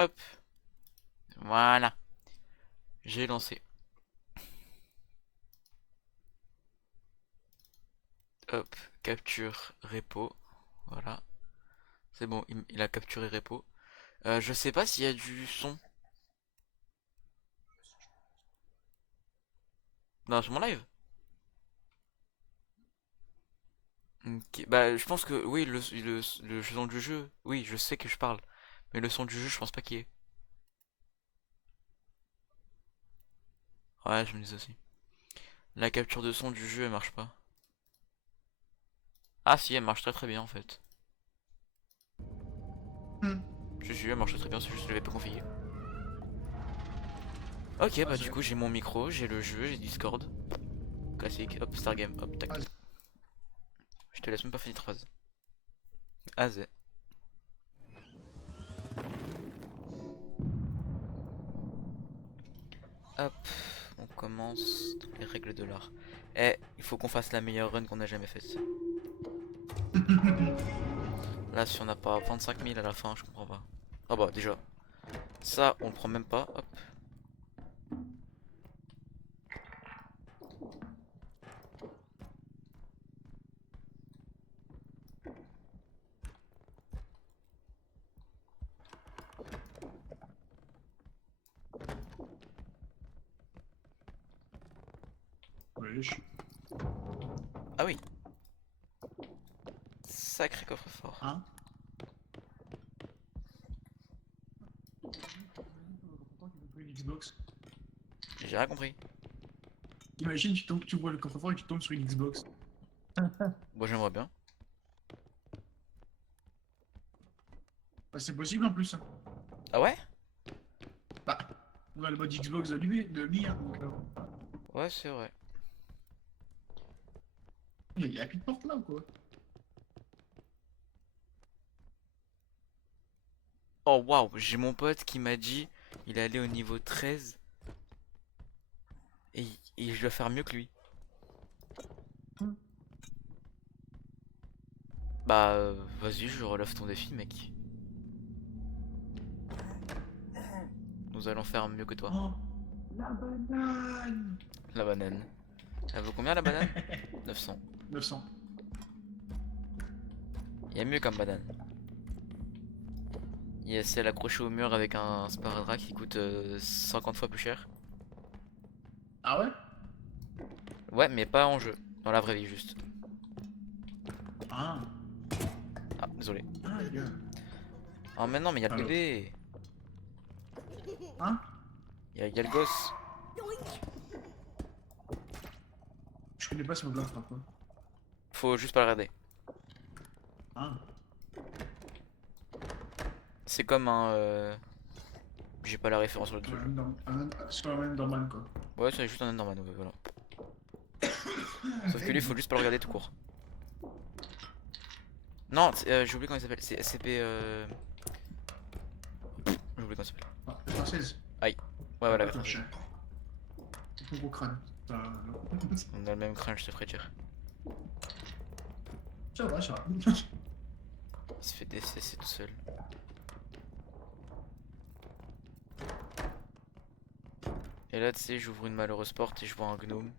Hop, voilà, j'ai lancé. Hop, capture repo. Voilà, c'est bon, il a capturé repo. Je sais pas s'il y a du son dans mon live. Ok, bah, je pense que oui, le son du jeu, oui, je sais que je parle. Mais le son du jeu, je pense pas qu'il y ait. Ouais, je me dis aussi. La capture de son du jeu, elle marche pas. Ah si, elle marche très très bien en fait. Hmm. Si, elle marche très bien, c'est juste que je l'avais pas configuré. Ok, bah du Vas-y. coup, j'ai mon micro, j'ai le jeu, j'ai Discord. Classique, hop, Stargame, hop, tac. Vas-y. Je te laisse même pas finir ta phrase. Az. Hop, on commence les règles de l'art. Eh, il faut qu'on fasse la meilleure run qu'on a jamais faite. Là, si on n'a pas 25 000 à la fin, je comprends pas. Ah bah, déjà. Ça, on le prend même pas. Hop. Wesh. Ah oui, sacré coffre-fort. Hein? Une Xbox. J'ai rien compris. Imagine, tu vois le coffre-fort et tu tombes sur une Xbox. Bon, j'aimerais bien. Bah, c'est possible en plus, hein. Ah ouais? Bah, on a le mode Xbox de lui, hein, donc Ouais, c'est vrai. il y a plus de porte là ou quoi? Oh waouh, j'ai mon pote qui m'a dit il est allé au niveau 13 et je dois faire mieux que lui. Hmm. Bah, vas-y, je relève ton défi, mec. Nous allons faire mieux que toi. Oh, la banane! La banane. Elle vaut combien la banane? 900. 900. Il y a mieux comme banane. Il y a celle accrochée au mur avec un sparadrap qui coûte 50 fois plus cher. Ah ouais? Ouais, mais pas en jeu. Dans la vraie vie, juste. Ah, Ah, désolé. ah, gars. Oh, mais non, mais il y a le Alors, bébé. hein? Il y a le gosse. Je connais pas ce mode-là, par contre. Faut juste pas le regarder. Ah, C'est comme un. J'ai pas la référence sur le comme truc. c'est comme un Enderman, quoi. Ouais, c'est juste un Enderman, ouais, voilà. Sauf que lui, il faut juste pas le regarder tout court. Non, j'ai oublié comment il s'appelle. C'est SCP. J'ai oublié comment il s'appelle. Ah, la française. Aïe. Ouais, Ah, voilà, attends, version 16. chien. Ton gros crâne. Ça, On a le même crunch, je te ferai dire. ça va, ça va. Il se fait DCC tout seul. Et là, tu sais, j'ouvre une malheureuse porte et je vois un gnome.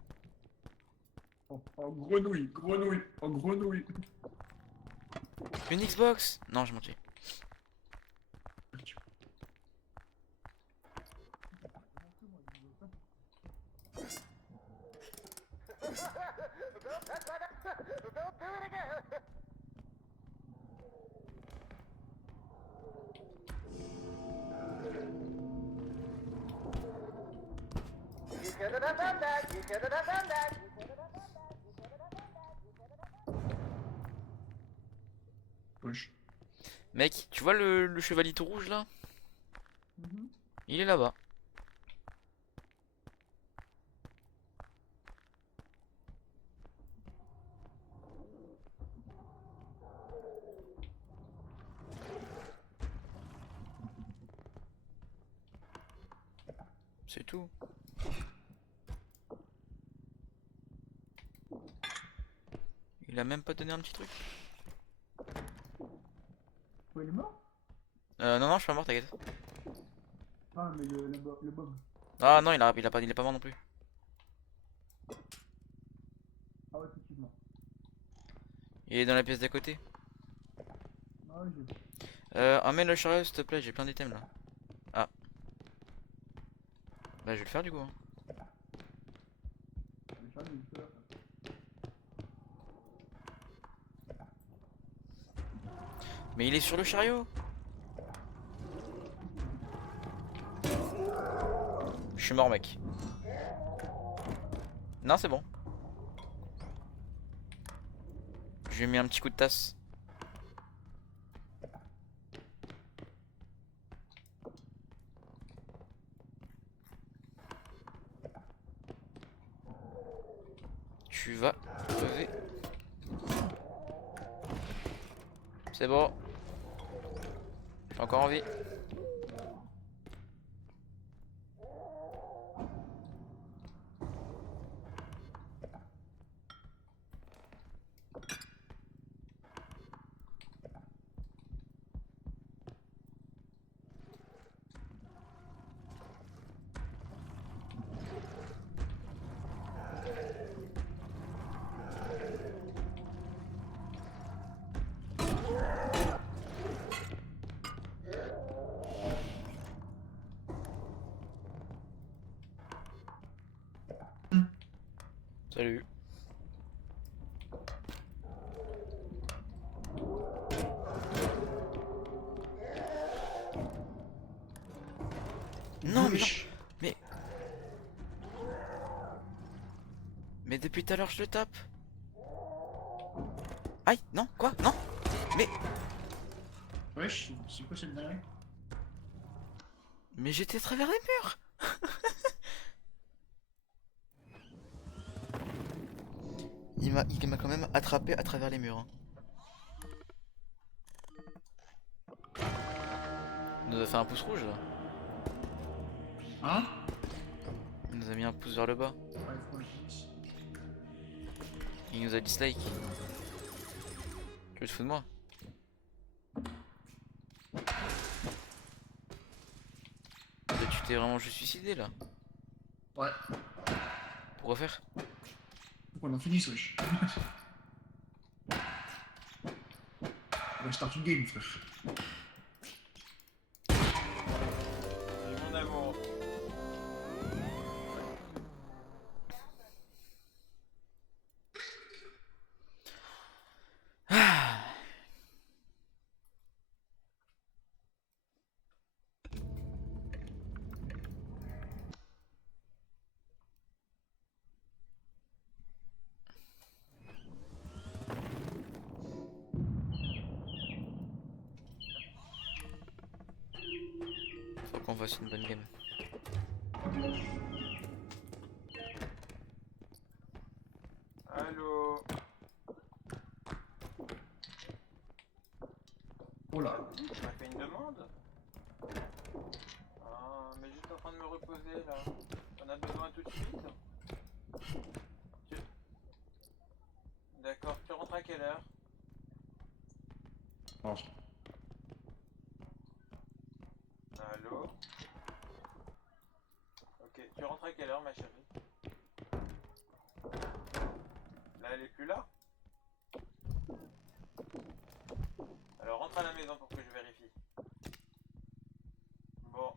Oh, oh, grenouille, grenouille, oh, grenouille. Une Xbox! Non, je mentais. Wesh. Mec, tu vois le chevalier tout rouge là? Mhm. Il est là-bas. C'est tout. Il a même pas donné un petit truc. Ouais, il est mort? Non, non, je suis pas mort, t'inquiète. mais le bob. Ah non, il est pas mort non plus. Ah ouais, effectivement. Il est dans la pièce d'à côté. Ah ouais, j'ai vu. Emmène le chariot s'il te plaît, j'ai plein d'items là. Ah, bah je vais le faire du coup, hein. Les chariots, il fait là. Mais il est sur le chariot. Je suis mort mec. Non c'est bon. Je lui ai mis un petit coup de tasse. Tu vas crever. C'est bon. Je suis encore en vie. Salut. Non mais non. Wesh. Mais... Mais depuis tout à l'heure je le tape. Aïe, non, quoi? Non. Mais... Wesh, c'est quoi cette dinguerie? Mais j'étais à travers les murs. Il m'a quand même attrapé à travers les murs, hein. Il nous a fait un pouce rouge là. Hein? Il nous a mis un pouce vers le bas. Ouais, faut le finish. Il nous a dislike. Tu te fous de moi? Tu t'es vraiment juste suicidé là. Ouais, Pourquoi faire? faut qu'on en finisse, wesh. Ouais, start une game, frère. Mon amour. Faut qu'on fasse une bonne game. Allô. Oh là. Tu m'as fait une demande? Ah, mais juste en train de me reposer là. T'en as besoin tout de suite? Tu- D'accord, tu rentres à quelle heure? Oh. Allô? Ok, tu rentres à quelle heure ma chérie? Là elle est plus là? Alors rentre à la maison pour que je vérifie. Bon,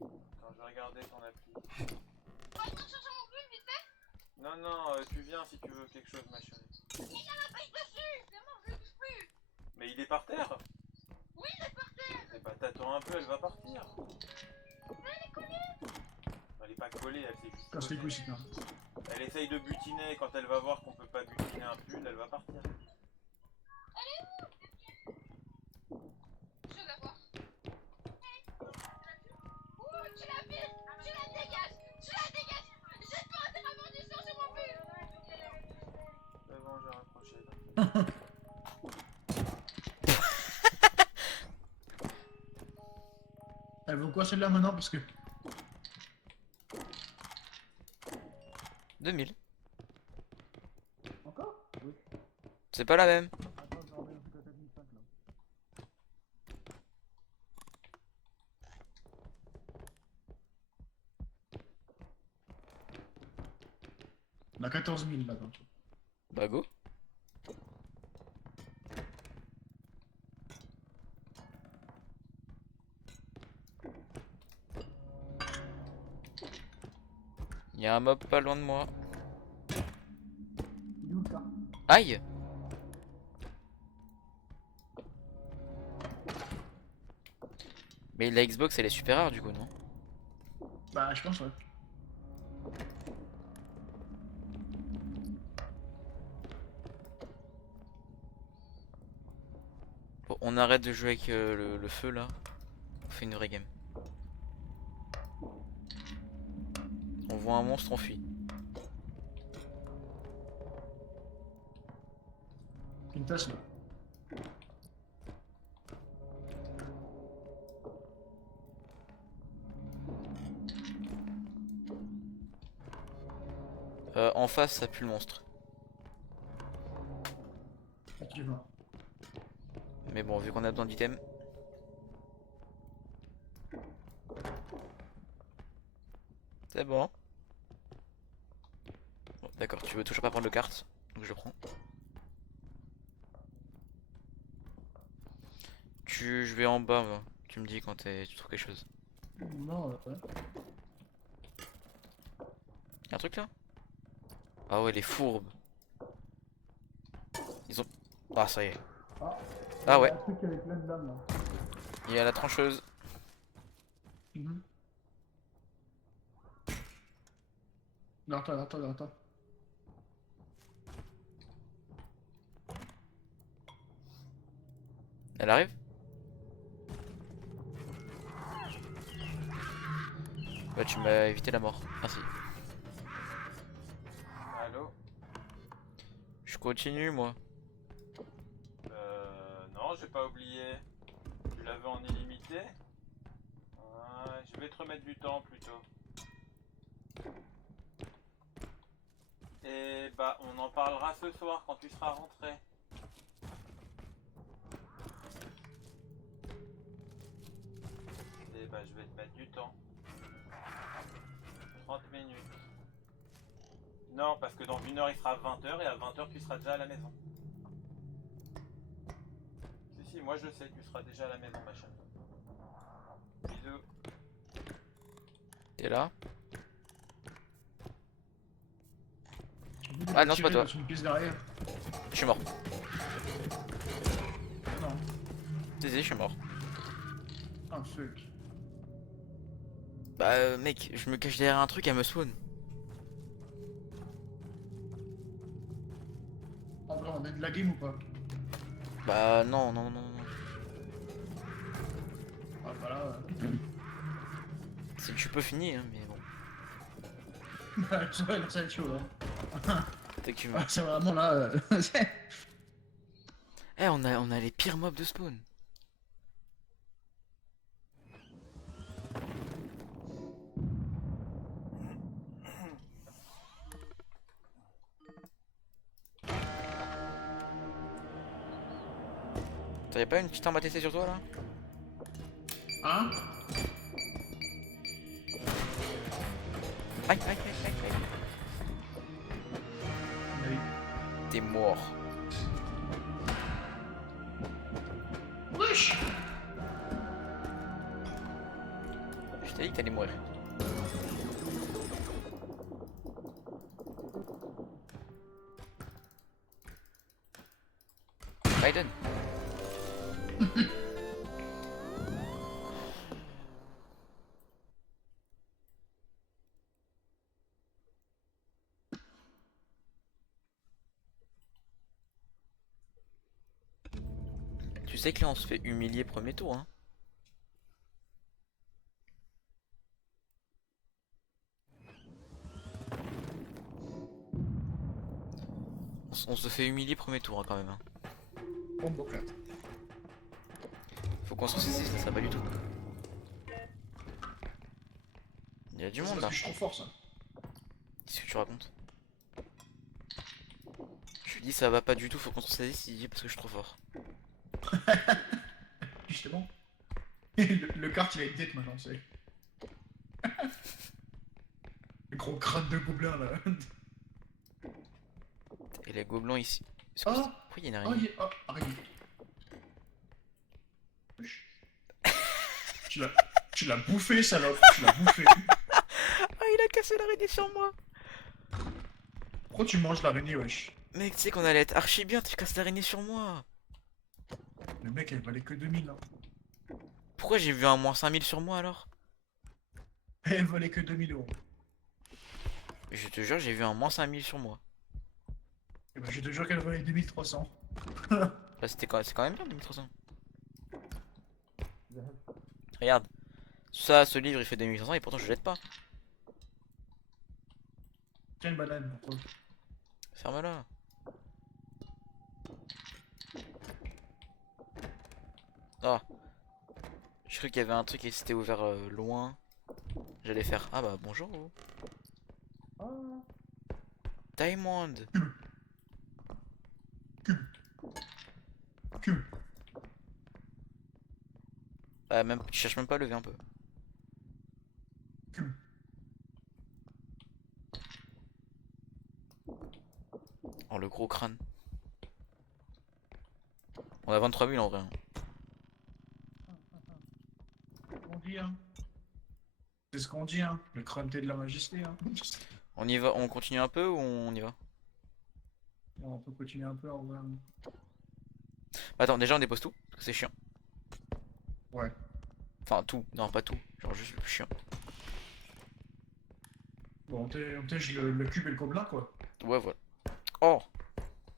attends, je vais regarder ton appli. Non, non, tu viens si tu veux quelque chose ma chérie. Mais il est par terre? Oui, il est par terre. Eh bah t'attends un peu, elle va partir. Elle est pas collée, elle s'est juste Casse les collée. couilles, c'est bien. Elle essaye de butiner, quand elle va voir qu'on peut pas butiner un pull, elle va partir. C'est bon, j'ai raccroché là. Elle veut quoi celle-là maintenant? Parce que. 2000. Encore? Oui. C'est pas la même. Attends, je vais remettre un truc à 4005 là. On a 14 000 là, donc. Bah go. Il y a un mob pas loin de moi. Il est où, ça? Aïe! Mais la Xbox elle est super rare du coup, non? Bah, je pense, ouais. Bon, on arrête de jouer avec le feu là. On fait une vraie game. On voit un monstre, on fuit. Une tasse là. En face ça pue le monstre. Effectivement. Mais bon, vu qu'on a besoin d'items. C'est bon. Bon, d'accord, tu veux toujours pas prendre le carte, donc je prends. Je vais en bas, moi. Tu me dis quand tu trouves quelque chose. Non, ouais. Y'a un truc là? Ah ouais, les fourbes. Ils ont... Ah, ça y est. Ah, Ah il y ouais, a un truc avec plein de dames là. il y a la trancheuse. Mhm. Non, attends. Elle arrive? Bah tu m'as évité la mort. Merci. Allô? Je continue moi. Non, j'ai pas oublié. Tu l'avais en illimité? Je vais te remettre du temps plutôt. Et bah, on en parlera ce soir quand tu seras rentré. Et bah, je vais te mettre du temps. 30 minutes. Non, parce que dans une heure il sera 20h et à 20h tu seras déjà à la maison. Si, moi je sais, tu seras déjà à la maison, machin. Bisous. T'es là? J'ai vu Ah des non, c'est pas tirés toi. dans une pièce derrière. Je suis mort. Non. Désolé, je suis mort. Ah, fuck. Bah mec, je me cache derrière un truc, elle me spawn. En vrai, on est de la game ou pas? Bah non. Ah, voilà. Si tu peux finir, hein, mais bon. Ça va être chaud là. Effectivement. Ah, c'est vraiment là. Eh, on a les pires mobs de spawn. T'avais pas une petite arme à tester sur toi là? Hein? Aïe. Oui. T'es mort. Wesh! Je t'ai dit que t'allais mourir. Biden. Tu sais que là on se fait humilier premier tour, hein. On se fait humilier premier tour hein, quand même, hein. Bombe 4. Faut qu'on se saisisse, ça va pas du tout. Il y a du C'est monde parce là. que je suis trop fort ça. Qu'est-ce que tu racontes? Je lui dis ça va pas du tout, faut qu'on se saisisse, il dit parce que je suis trop fort. Justement. Le kart il a une tête maintenant, c'est. Le gros crâne de gobelin là. Et les gobelins ici. Oh, Pourquoi il y a une oh, araignée? oh, araignée. Wesh. Tu l'as, tu l'as bouffé, salope. Tu l'as bouffé. Ah, il a cassé l'araignée sur moi! Pourquoi tu manges l'araignée, wesh? Mec, tu sais qu'on allait être archi bien, tu casses l'araignée sur moi! Le mec, elle valait que 2000, hein. Pourquoi j'ai vu un moins 5000 sur moi alors? Elle valait que 2000 €. Je te jure, j'ai vu un moins 5000 sur moi. Et ben, je te jure qu'elle valait 2300. Bah, c'est quand même bien 2300. Regarde, ça, ce livre il fait 2500 et pourtant je jette pas. Tiens une banane pour toi. Ferme-la. Oh, je crois qu'il y avait un truc et c'était ouvert loin. J'allais faire. Ah bah bonjour. Ah, Diamond. cube. Cube. Ah, même, tu cherches même pas à lever un peu. Cube. Oh, le gros crâne. On a 23 000 en vrai, hein. On dit, hein. C'est ce qu'on dit, hein. Le crâne de la majesté, hein. On y va, on continue un peu ou on y va? Bon, on peut continuer un peu en vrai. Attends, déjà on dépose tout, parce que c'est chiant. Ouais. Enfin, tout, non, pas tout, genre juste le chiant. Bon, on tège le cube et le gobelin, quoi. Ouais, voilà. Oh,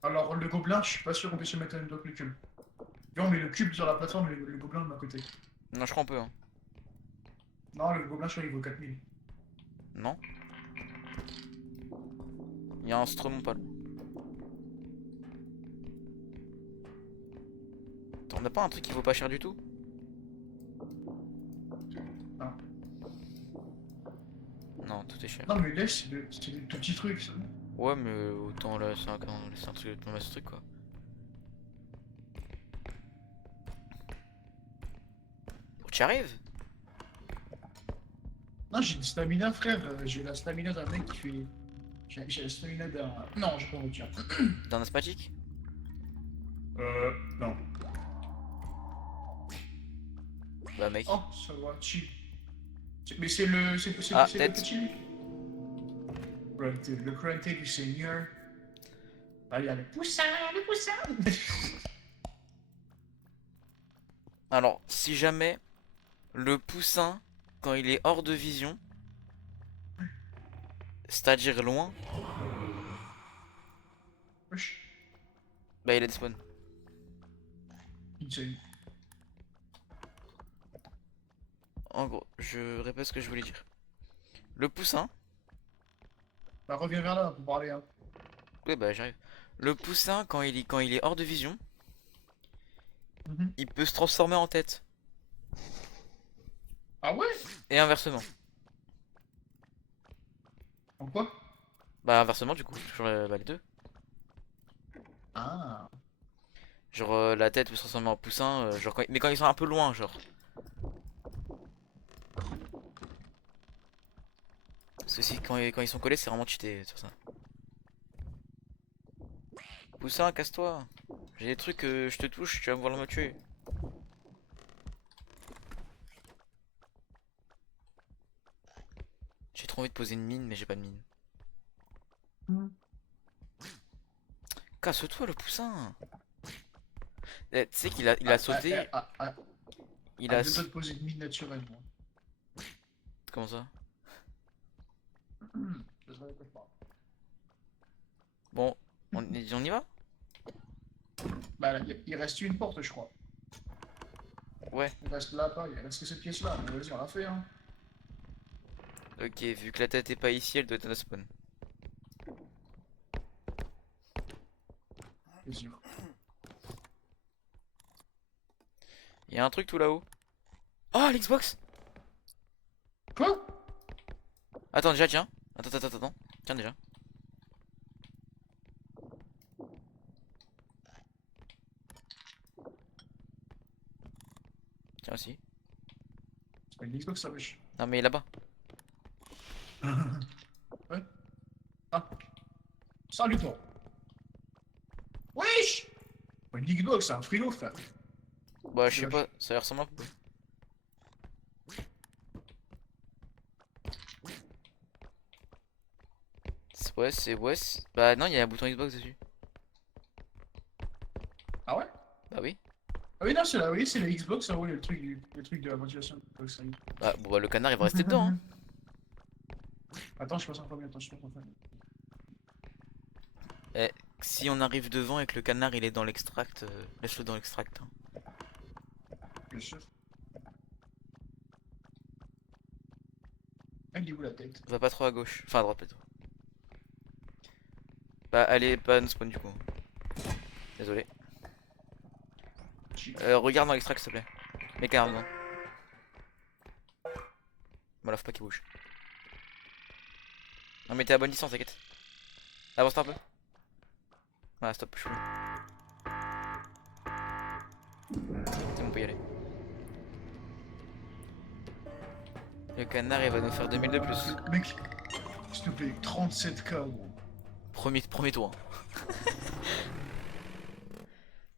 Alors, le gobelin, je suis pas sûr qu'on puisse se mettre en même temps que le cube. Viens, on met le cube sur la plateforme et le gobelin de ma côté. non, je crois on peut, hein. Non, le gobelin, je crois qu'il vaut 4000. Non. Il y a un stromon pas loin. Attends, on a pas un truc qui vaut pas cher du tout? Non. Non, tout est cher. Non, mais laisse, c'est des tout petits trucs, ça. Ouais, mais autant laisser un truc, on laisse ce truc quoi. Oh, tu y arrives? Non, j'ai du stamina, frère. J'ai la stamina d'un mec qui fait. J'ai la stamina d'un. Non, je peux pas tiens. D'un asthmatique? Non. Bah, mec. Oh, ça va, chill. Mais c'est le. Ah, C'est le tête. petit. Le cruauté du Seigneur. Ah, il y a le poussin, le poussin. Alors, si jamais le poussin, quand il est hors de vision, c'est-à-dire loin, Wesh, bah il est despawn. insane. En gros, je répète ce que je voulais dire. Le poussin, Bah, reviens vers là pour parler, hein. ouais bah j'arrive. Le poussin, quand il est hors de vision, Mhm. il peut se transformer en tête. Ah ouais? Et inversement. En quoi? Bah inversement du coup, toujours bah, les deux. Ah. Genre la tête peut se transformer en poussin, genre mais quand ils sont un peu loin, genre. Parce que si quand ils sont collés, c'est vraiment cheaté sur ça. Poussin, casse-toi. J'ai des trucs, je te touche, tu vas vouloir me tuer. J'ai trop envie de poser une mine, mais j'ai pas de mine. Hmm. Casse-toi le poussin. Eh, tu sais il a sauté. Il a. Deux doigts de poser une mine naturelle, moi. Comment ça? Je savais pas que je parle. Bon, on y va? Bah, là, il reste une porte, je crois. Ouais. Il reste là, pas. Il reste que cette pièce-là. Mais vas-y, on l'a fait, hein. Ok, vu que la tête est pas ici, elle doit être à la spawn. C'est sûr. Il y a un truc tout là-haut. Oh, l'Xbox! Quoi? Attends, déjà, tiens. Attends. Tiens, déjà. Tiens aussi. C'est pas une Xbox, ça, wesh. Non, mais là-bas. Ouais. Ah. Salut, toi. Wesh! Une Xbox, c'est un frigo, frère. Bah, je sais pas, ça ressemble un peu. Ouais, c'est. Ouais, bah, non, il y a un bouton Xbox dessus. Ah ouais? Bah, oui. Ah oui, non, c'est la, oui, c'est la Xbox, ah ouais, le truc de la ventilation de Xbox, ça y est. Bah, bon, bah, le canard il va rester dedans. Hein. Attends, je passe en premier, attends, je passe en premier. Eh, si on arrive devant et que le canard il est dans l'extract, laisse-le dans l'extract. Hein. Bien sûr. Elle est où la tête? Va pas trop à gauche. Enfin, à droite plutôt. Bah, allez, pas no spawn du coup. Désolé. Regarde dans l'extract s'il te plaît. Mets canard dedans. Voilà, faut pas qu'il bouge. Non, mais t'es à bonne distance, t'inquiète. Avance-toi un peu. Voilà, stop, je suis. C'est bon, on peut y aller. Le canard il va nous faire 2000 de plus. Mec, s'il te plaît, 37K, gros. Premier tour. Hein.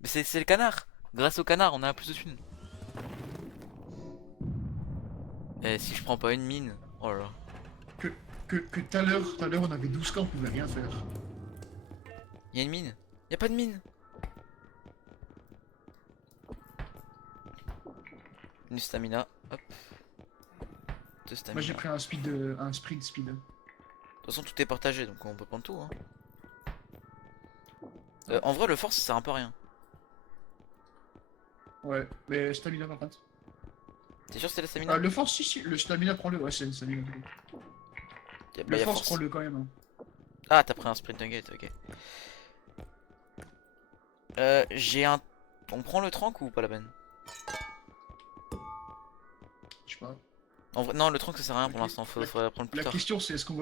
Mais c'est le canard. Grâce au canard, on a plus de thunes. Et si je prends pas une mine. Oh là là. Que tout à l'heure, on avait 12K, on pouvait rien faire. Y'a une mine? Y'a pas de mine. Une stamina. Hop. Deux Moi, stamina. j'ai pris un sprint speed. De toute façon, tout est partagé donc on peut prendre tout. Hein. En vrai, le force ça sert un peu à rien. Ouais, mais stamina par contre. T'es sûr que c'était la stamina? Le force, si, le stamina, prends-le. Ouais, c'est le stamina. Bah, Le y a force, force. prends-le quand même. Hein. Ah, t'as pris un sprint nugget, ok. J'ai un. On prend le trank ou pas la peine? Je sais pas. En vrai, non, le trank ça sert à rien pour l'instant, faudrait prendre plus La tard. question, c'est est-ce qu'on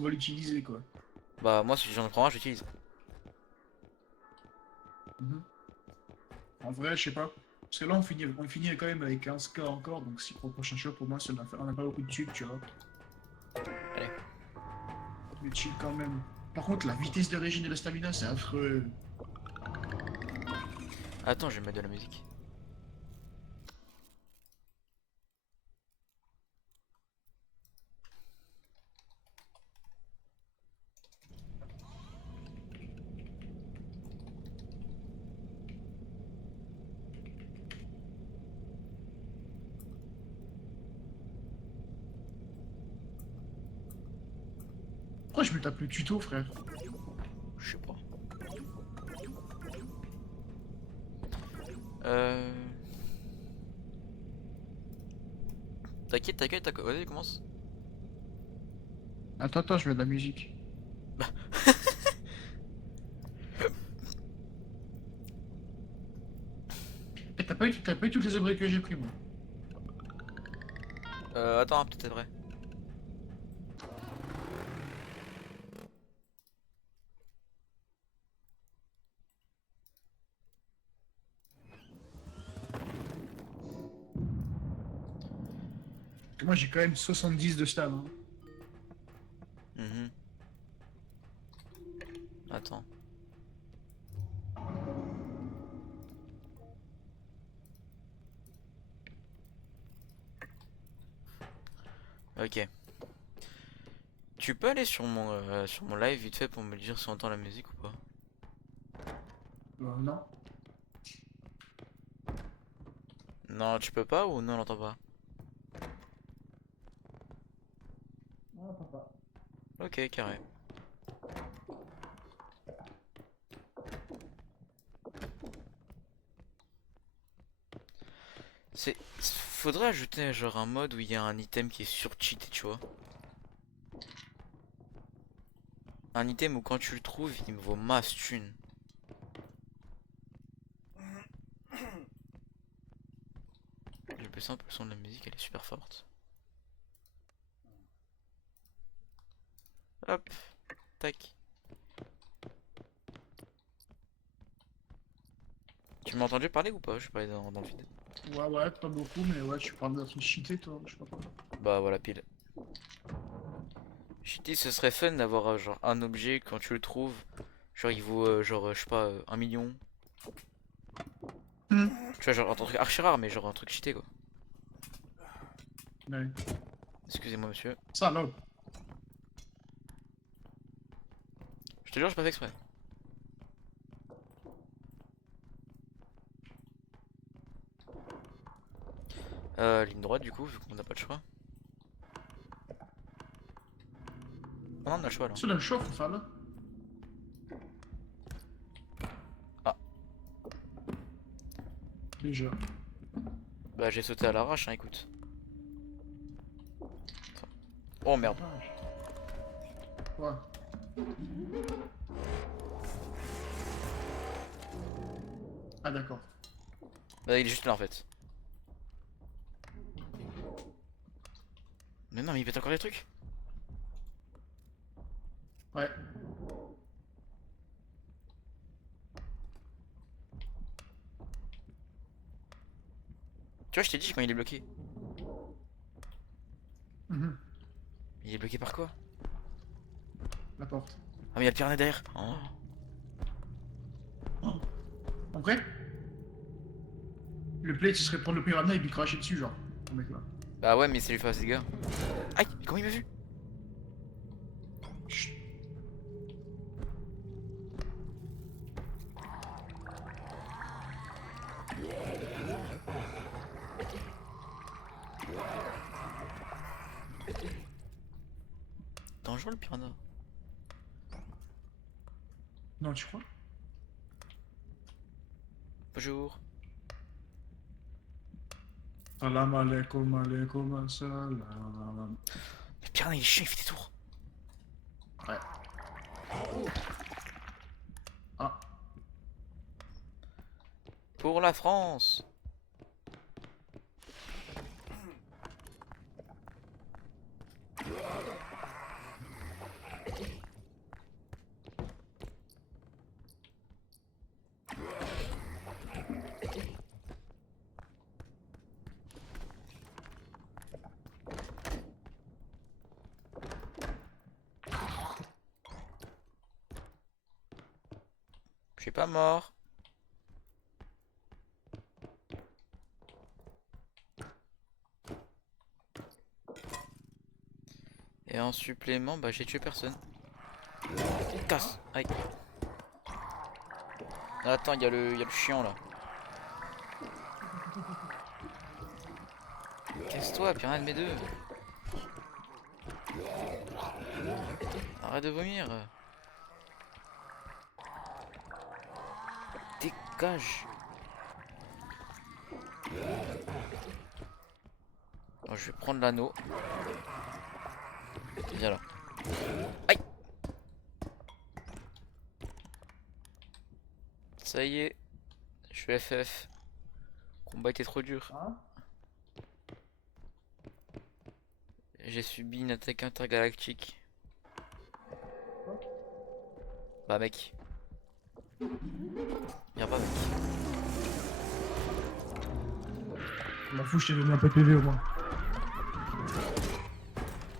va l'utiliser, quoi. Bah, moi, si j'en prends un, j'utilise. Mhm. En vrai, je sais pas. Parce que là, on finit quand même avec 15K encore, donc si pour le prochain show, pour moi, on a pas beaucoup de tubes, tu vois. Allez. Mais chill quand même. Par contre, la vitesse de régène et la stamina, c'est affreux. Attends, je vais mettre de la musique. Pourquoi je me tape le tuto, frère? Je sais pas. Euh... T'inquiète, vas-y, commence. Attends, je mets de la musique. Eh, t'as pas eu toutes les objets que j'ai pris, moi. Attends, hein, peut-être c'est vrai. Parce que moi, j'ai quand même 70 de stam. Hein. Mhm. Attends. Ok. Tu peux aller sur mon live vite fait pour me dire si on entend la musique ou pas? Non. Non, tu peux pas ou non, on l'entend pas? Non, attends pas. Ok, carré. Faudrait ajouter genre un mode où il y a un item qui est sur-cheaté, tu vois. Un item où quand tu le trouves, il me vaut masse thune. J'ai baissé un peu le son de la musique, elle est super forte. Hop, tac. Tu m'as entendu parler ou pas? Je parlais dans le vide. Ouais, pas beaucoup, mais ouais, tu parles d'un truc cheaté, toi, je sais pas quoi. Bah voilà, pile. J'ai dit ce serait fun d'avoir genre un objet quand tu le trouves, Genre il vaut genre je sais pas 1 million. Hmm. Tu vois genre un truc archi rare mais genre un truc cheaté quoi. Ouais. Excusez-moi monsieur. Ça, là. Je te jure j'ai pas fait exprès. Ligne droite du coup vu qu'on n'a pas le choix. Ah non on a le choix là. C'est le chauffe, ça, là. Ah. Déjà. Bah j'ai sauté à l'arrache hein écoute. Oh merde. Ouais. Ah, d'accord. Bah il est juste là en fait. Mais non mais il pète encore des trucs. Ouais. Tu vois je t'ai dit quand il est bloqué. Mhm. Il est bloqué par quoi? La porte. Ah mais il y a le piranha derrière. Oh. Oh. En vrai, le play, ce serait prendre le piranha et lui cracher dessus, genre. Le mec là. Bah ouais mais c'est lui faire ses gars. Aïe comment il m'a vu? Chut. Dangereux le piranha. Non, tu crois? Bonjour. Salam alaikum, alaikum, salam. Le piranha il est chiant il fait des tours. Ouais. Ah. Pour la France. Je suis pas mort. Et en supplément, bah j'ai tué personne. Casse. Aïe. Attends, il y a le chiant là. Casse-toi, puis rien de mes deux. Arrête de vomir. Dégage. Bon, je vais prendre l'anneau. Viens là. Aïe. Ça y est. Je suis FF. Le combat était trop dur. Ah. J'ai subi une attaque intergalactique. Bah mec. Viens pas mec. Je m'en fous, je t'ai donné un peu de PV au moins.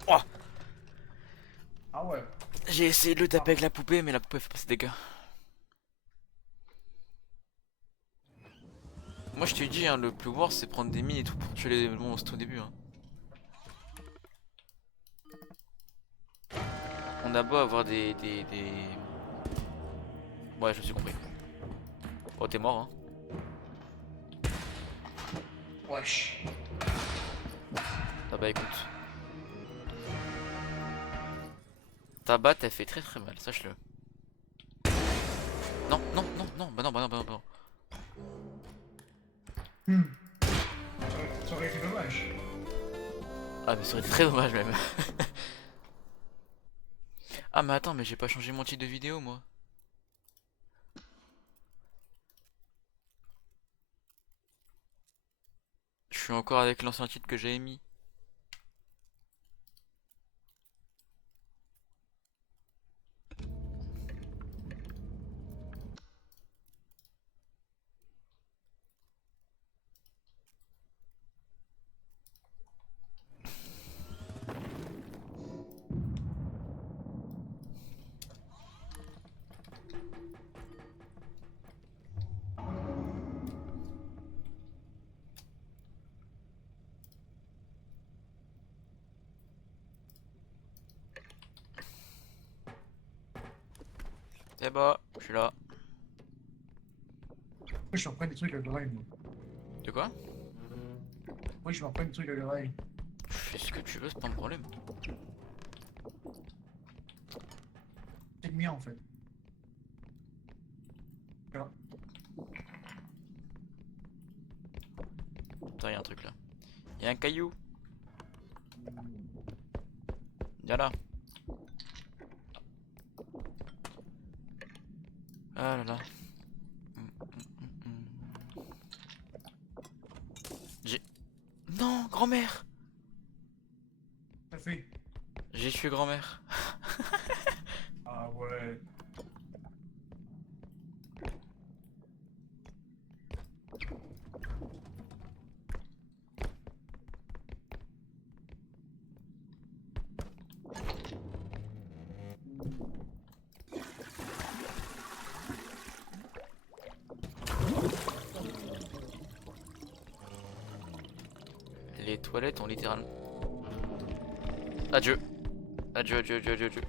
Oh, Ah ouais. j'ai essayé de le taper avec la poupée, mais la poupée fait pas ses dégâts. Moi je t'ai dit, hein, le plus war c'est prendre des mines et tout pour tuer les monstres au début. Hein. On a beau avoir des... Ouais, je me suis compris. Oh, t'es mort, hein. Wesh. Ah bah écoute. Ta batte, elle fait très très mal, sache-le. Non, non, non, non, bah non, bah non, bah non, bah non. Hmm. Ça aurait été dommage. Ah mais ça aurait été très dommage même. Ah mais attends, mais j'ai pas changé mon titre de vidéo moi. Je suis encore avec l'ancien titre que j'ai mis. C'est bon, je suis là. Moi, je vais reprendre des trucs à l'oreille, moi. De quoi? Moi, je vais reprendre des trucs à l'oreille. Fais ce que tu veux, c'est pas un problème. C'est le mien, en fait. Voilà. Attends, y'a un truc là. Y'a un caillou. Viens là. Ah là là. J'ai... Non, grand-mère. Ça fait. J'ai tué grand-mère. Ah ouais. Les toilettes ont littéralement... Adieu. Adieu, adieu, adieu, adieu, adieu.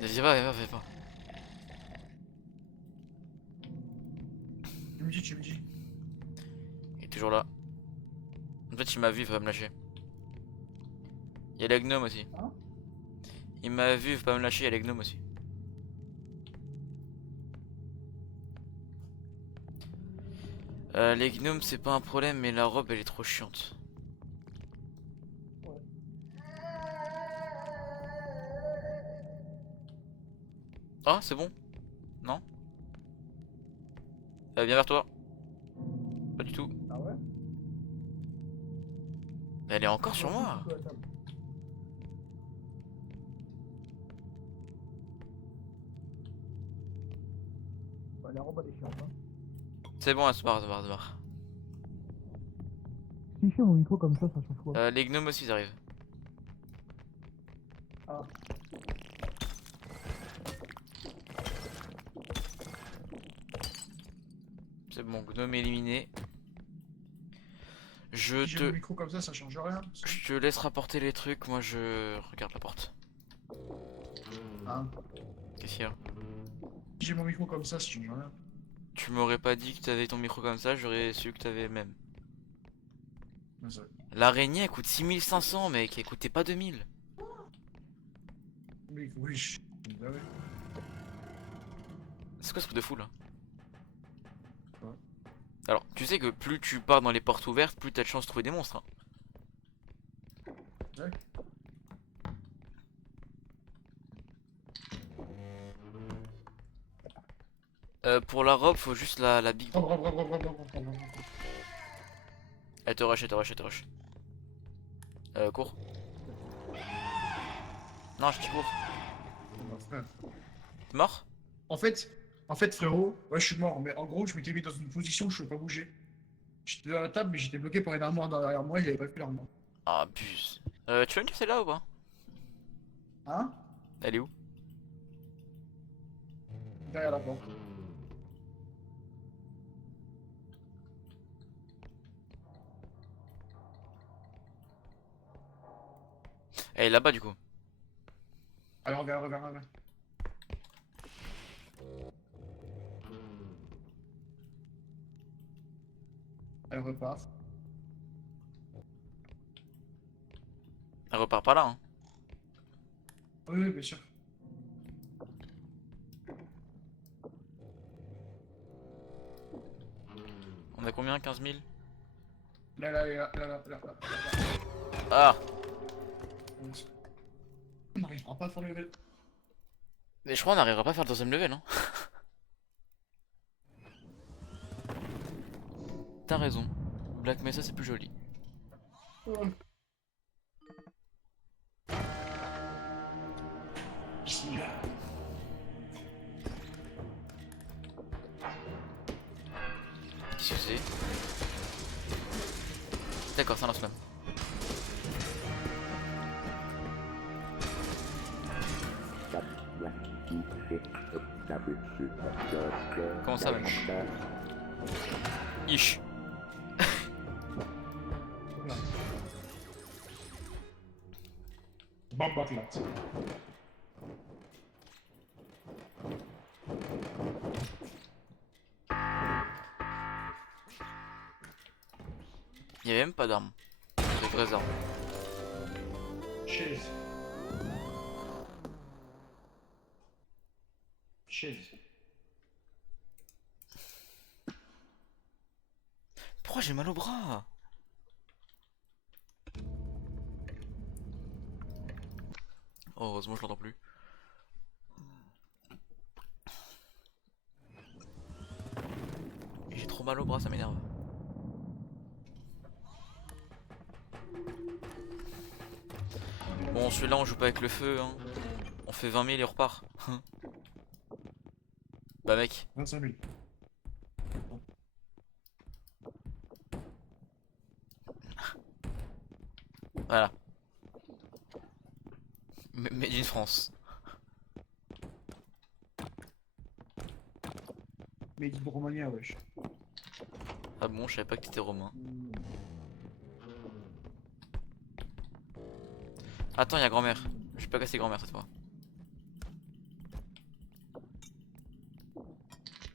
Vas-y, va, va. Tu me dis. Il est toujours là. En fait, il m'a vu, il va pas me lâcher. Il y a les gnomes aussi. Hein? Il m'a vu, il va pas me lâcher, il y a les gnomes aussi. Les gnomes, c'est pas un problème, mais la robe, elle est trop chiante. Ah, c'est bon? Non? Viens vers toi. Pas du tout. Ah ouais? Elle est encore sur moi. Bah, la robe, elle est chiante, hein. C'est bon, elle se barre, se barre. Si je fais mon micro comme ça change quoi? Les gnomes aussi, ils arrivent. Ah. C'est bon, gnome éliminé. Si j'ai mon micro comme ça change rien. Je te laisse rapporter les trucs, moi je regarde la porte. Ah. Qu'est-ce qu'il y a? Si j'ai mon micro comme ça change rien. Tu m'aurais pas dit que t'avais ton micro comme ça, j'aurais su que t'avais même. Ouais, ça. L'araignée elle coûte 6500 mec, elle coûtait pas 2000. Oui, oui, bah ouais. C'est quoi ce truc de fou là? Ouais. Alors, tu sais que plus tu pars dans les portes ouvertes, plus t'as de chance de trouver des monstres. Hein. Ouais. Pour la robe, faut juste la big. Robe. Elle te rush, elle te rush, elle te rush. Cours. Non, je t'y cours. T'es mort? En fait, frérot, ouais, je suis mort, mais en gros, je m'étais mis dans une position où je pouvais pas bouger. J'étais à la table, mais j'étais bloqué par une armoire derrière moi, il avait pas pu l'armoire. Ah, buse. Tu veux me dire celle-là ou pas? Hein? Elle est où? Derrière la porte. Elle est là-bas du coup. Alors, regarde. Elle repart. Elle repart pas là. Hein. Oui, bien sûr. On a combien? 15 000? Là. Ah! On n'arrivera pas à faire le level. Mais je crois qu'on n'arrivera pas à faire le deuxième level. Hein. T'as raison. Black Mesa c'est plus joli. Ouais. Qu'est-ce que c'est? D'accord, c'est un lance-flamme. Comment ça va? Ish. Bambatlat. Il y avait même pas d'armes. Des vraies armes. Chaise. Chaise. Pourquoi j'ai mal au bras? Oh, heureusement je l'entends plus. J'ai trop mal au bras, ça m'énerve. Bon, celui-là on joue pas avec le feu, hein. On fait 20 000 et on repart. Bah mec, 25 000. voilà. Made in France. Mais dit Romania, wesh. Ah bon, je savais pas que t'étais romain. Attends, y'a grand-mère. Je vais pas casser grand-mère cette fois.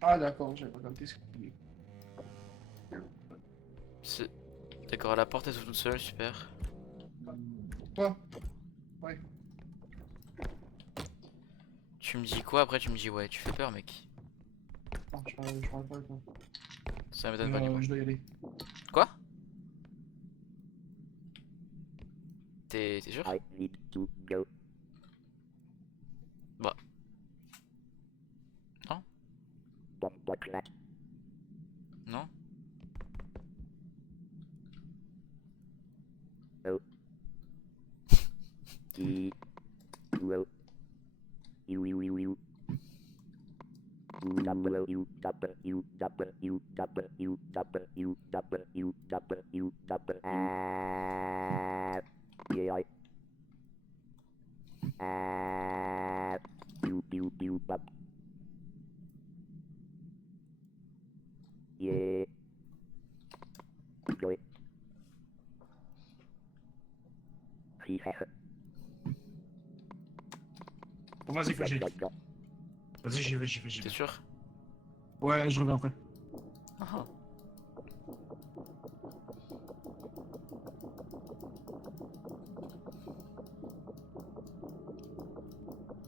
Ah d'accord, j'avais pas capté ce qu'il dit. C'est- D'accord, la porte est toute seule, super. Quoi? Ouais. Tu me dis quoi après? Tu me dis ouais, tu fais peur, mec. Non, je parle pas avec toi. Ça m'étonne pas du coup. Je dois y aller. Quoi? T'es sûr? I need to go. Bah, non? Bambatlat. Non? E. Well. You. Yeah. You. Bap. Yeah. Go it. Bon, vas-y, faut que j'y aille. Vas-y, j'y vais. T'es sûr? Ouais, je reviens après. Ah.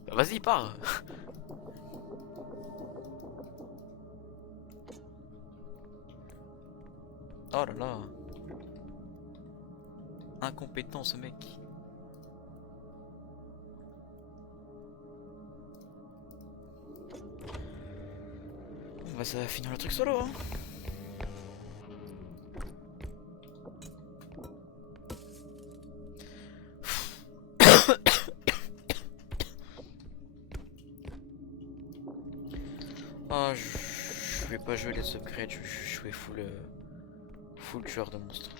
Bah, vas-y, pars! Oh là là! Incompétent ce mec! Bah ça va finir le truc solo hein. Ah je vais pas jouer les upgrades, je vais jouer full tueur de monstres.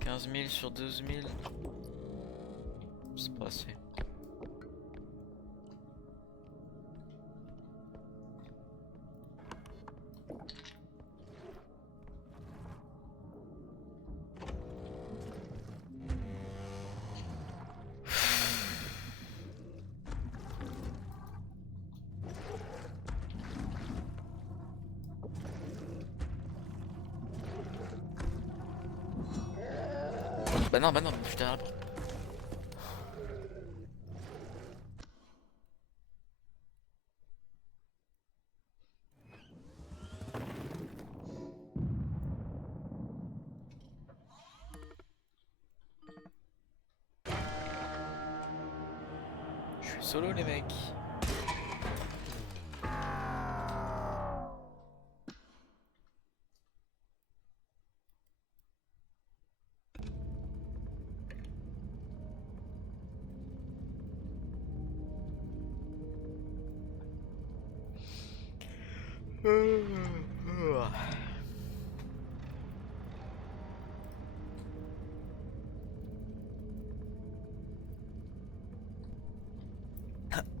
« 15 000 sur 12 000 ». C'est pas assez. Bah non, je suis derrière la porte. Je suis solo les mecs.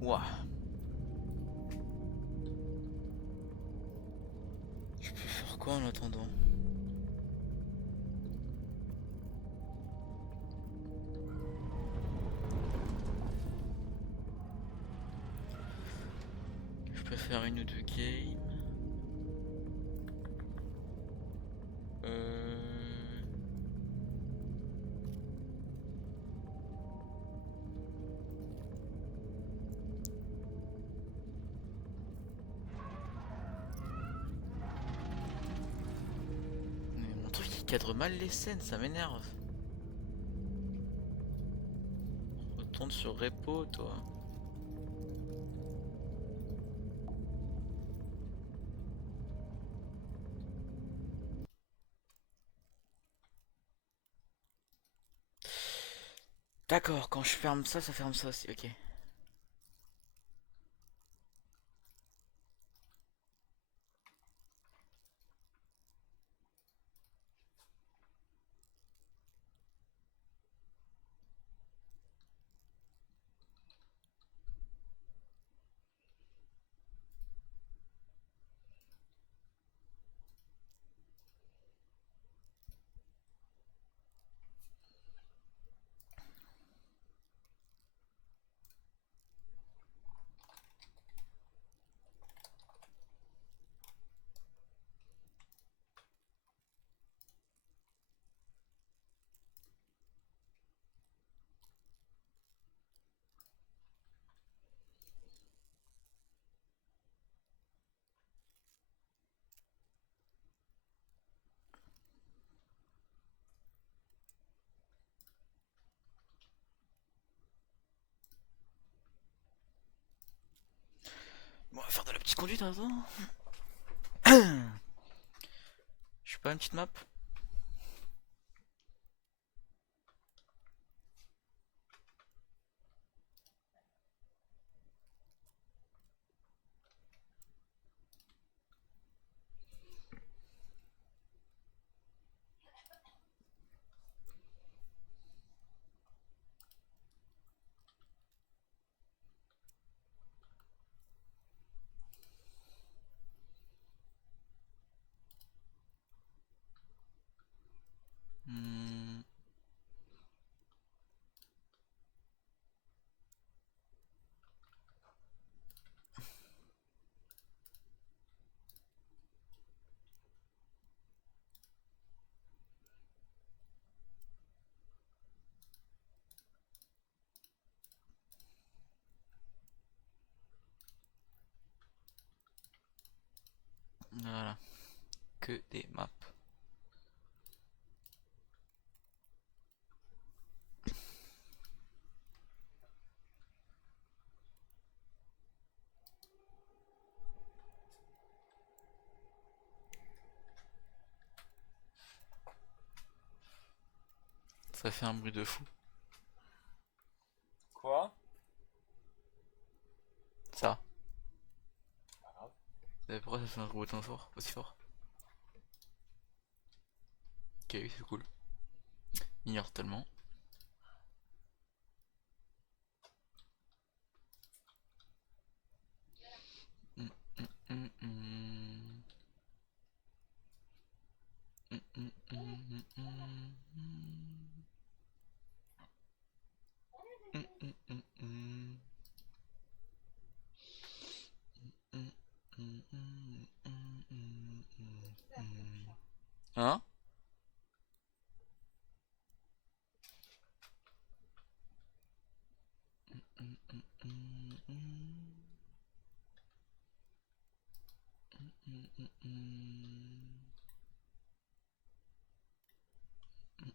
Ouah. Je peux faire quoi en attendant? faire une ou deux games. Euh... Mais mon truc il cadre mal les scènes, ça m'énerve. Retourne sur repo, toi. D'accord, quand je ferme ça, ça ferme ça aussi, ok. Bon, on va faire de la petite conduite avant. Je suis pas une petite map. Hmm, voilà, que des maps. Ça fait un bruit de fou. Quoi? Ça. Pas grave. Vous savez pourquoi ça fait un bruit autant fort, aussi fort? Ok, oui, c'est cool. Ignore tellement. Hmm, hmm, hmm, hmm. Hmm, hmm, hmm, hmm, hmm. Hmm, hmm, hmm, hmm. Hmm, hmm, hmm, hmm, hmm, hmm, hmm. Hein? Hmm, hmm, hmm, hmm. Hmm, hmm, hmm.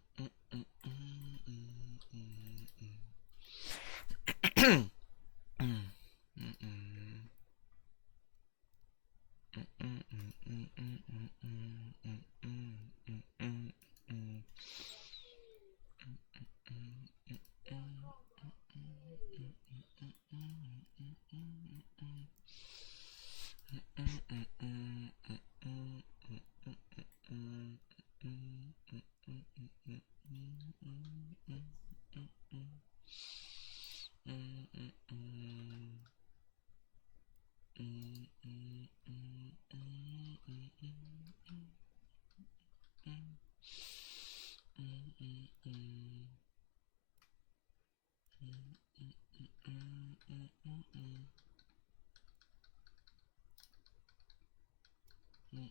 Hmm, hmm, hmm, hmm, hmm, hmm. Hmm, hmm, hmm.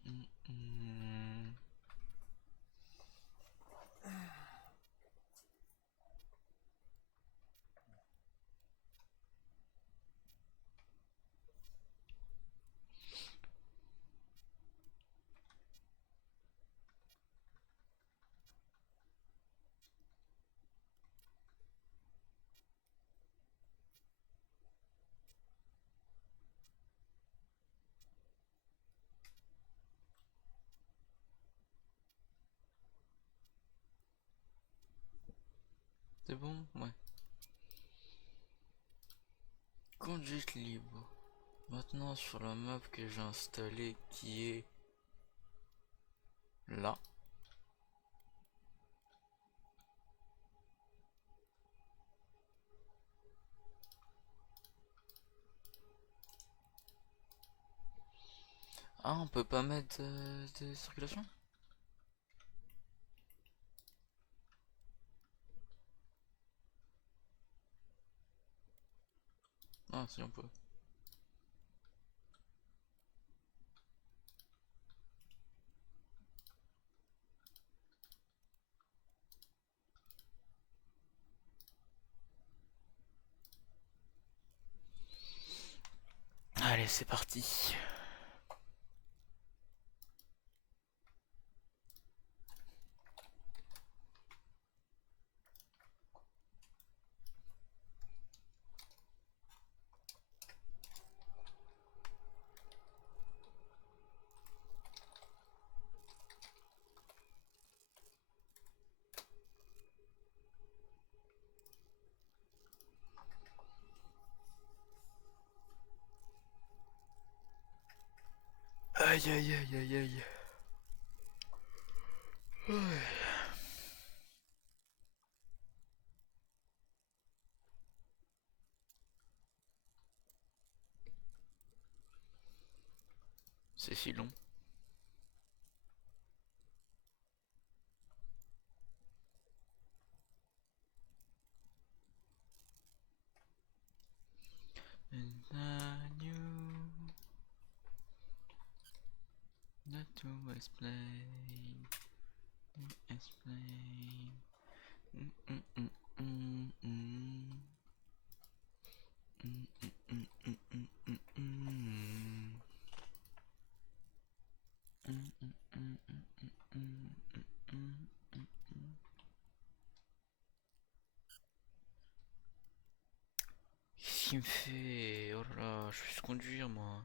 hum. C'est bon? Ouais. Conduite libre. Maintenant sur la map que j'ai installée qui est là. Ah, on peut pas mettre de circulation? Ah, si on peut. Allez, c'est parti. Aïe aïe aïe aïe aïe. Ouais. C'est si long. And I knew not to explain. Explain. Mm, mm, mm, mm, mm. Mm, mm, mm, mm, mm, mm, mm. Mm, mm, mm, mm, mm, mm, mm, mm, mm. Qu'est-ce qu'il me fait? Oh là là, je vais se conduire moi.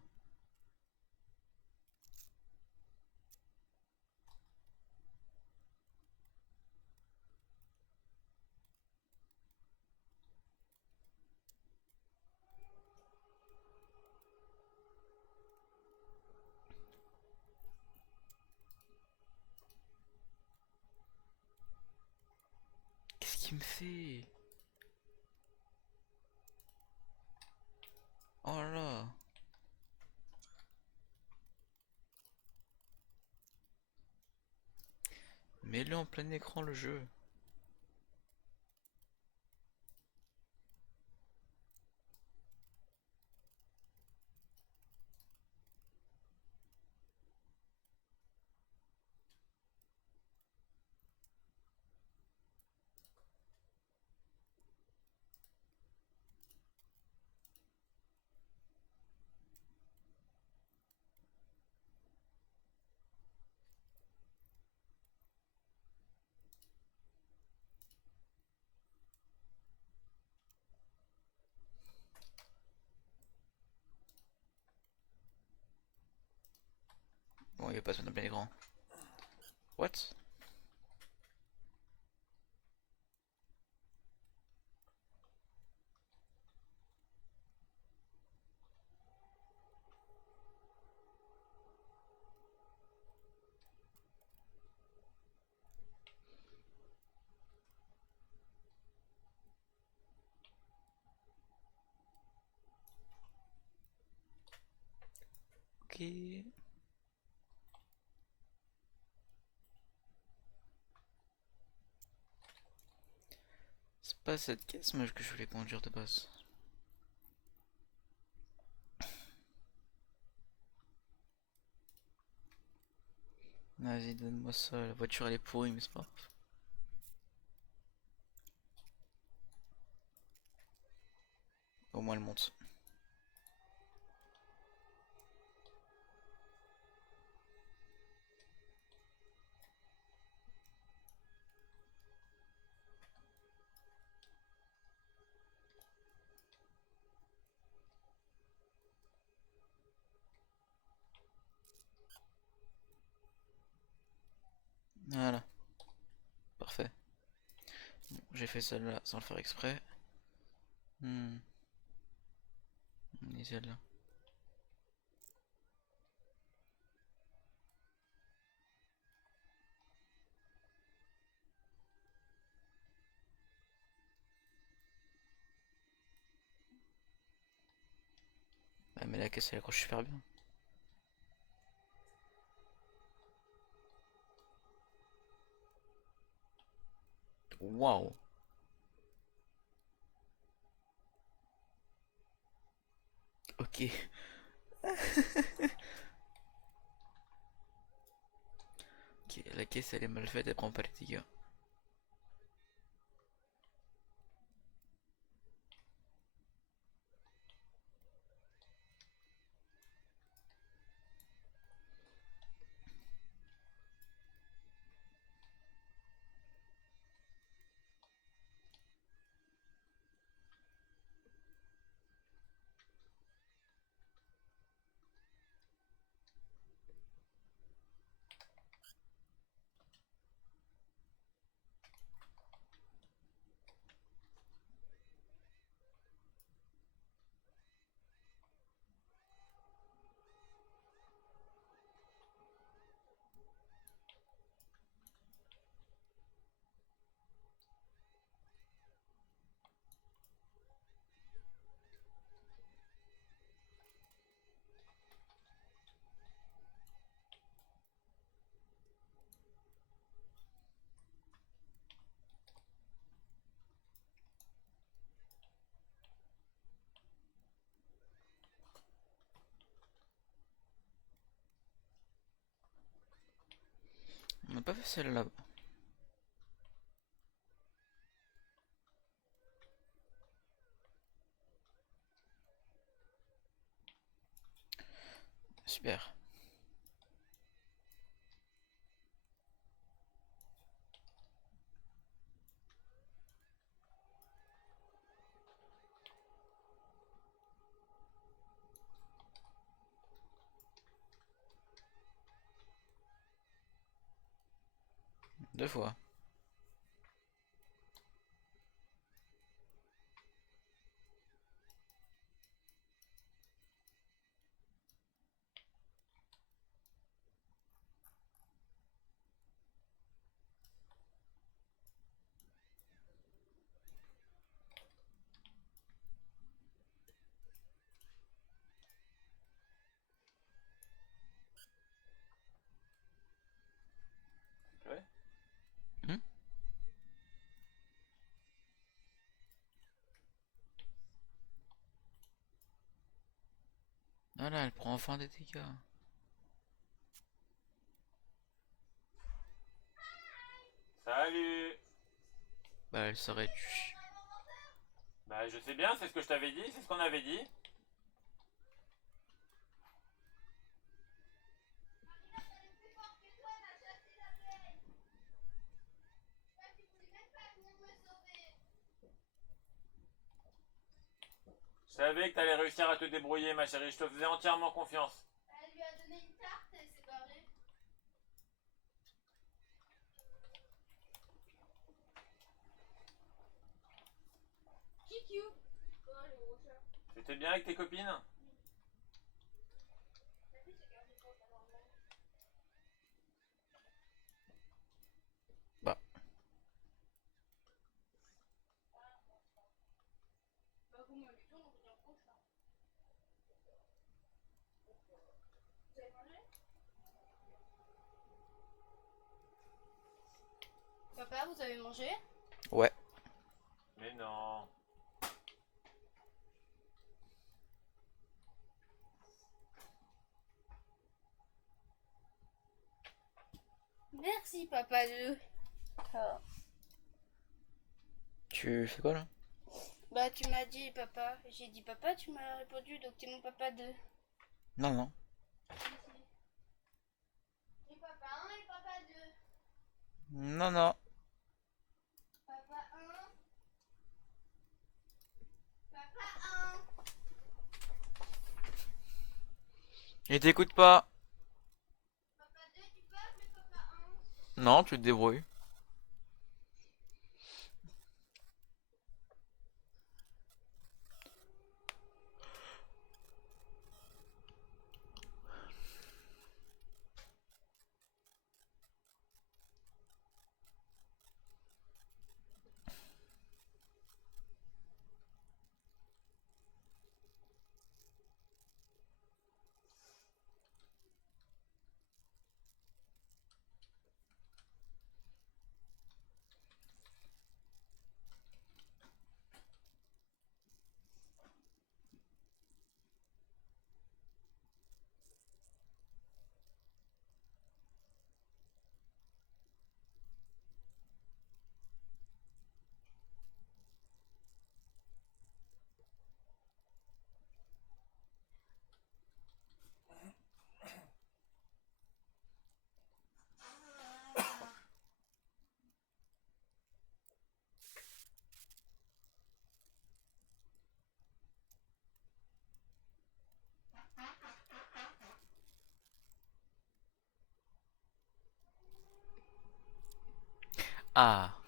Qu'est-ce qu'il me fait? Oh là là. Mets-le en plein écran le jeu. Bon, il va pas se mettre en plein écran. What? Ok. C'est pas cette caisse moi que je voulais conduire de base. Vas-y, donne-moi ça. La voiture elle est pourrie, mais c'est pas grave. Au moins elle monte. Voilà, parfait. Bon, j'ai fait celle-là sans le faire exprès. Hmm. Et celle-là. Ah, mais la caisse elle accroche super bien. Waouh. Ok. Ok, la caisse elle est mal faite, elle prend pas les dégâts. On n'a pas fait celle-là. Super. Deux fois. Ouais. Hmm. Voilà, elle prend enfin des dégâts. Salut. Bah elle serait du... Bah je sais bien, c'est ce que je t'avais dit, c'est ce qu'on avait dit. Je savais que t'allais réussir à te débrouiller, ma chérie, je te faisais entièrement confiance. Elle lui a donné une tarte et elle s'est barrée. Kikiou. Oh, le gros chat. C'était bien avec tes copines? T'as vu, j'ai gardé le pantalon blanc. Bah, Bah, comment elle est tourne, on peut dire gros chat. Vous avez mangé? Papa, vous avez mangé? ouais. Mais non. Merci, papa 2. Tu fais quoi là? Bah, tu m'as dit papa. J'ai dit papa, tu m'as répondu, donc t'es mon papa 2. Non, non. Et papa 1 et papa 2. Non, non. Papa 1. Papa 1. Il t'écoute pas. Papa 2, tu peux appeler papa 1. Non, tu te débrouilles. Ah.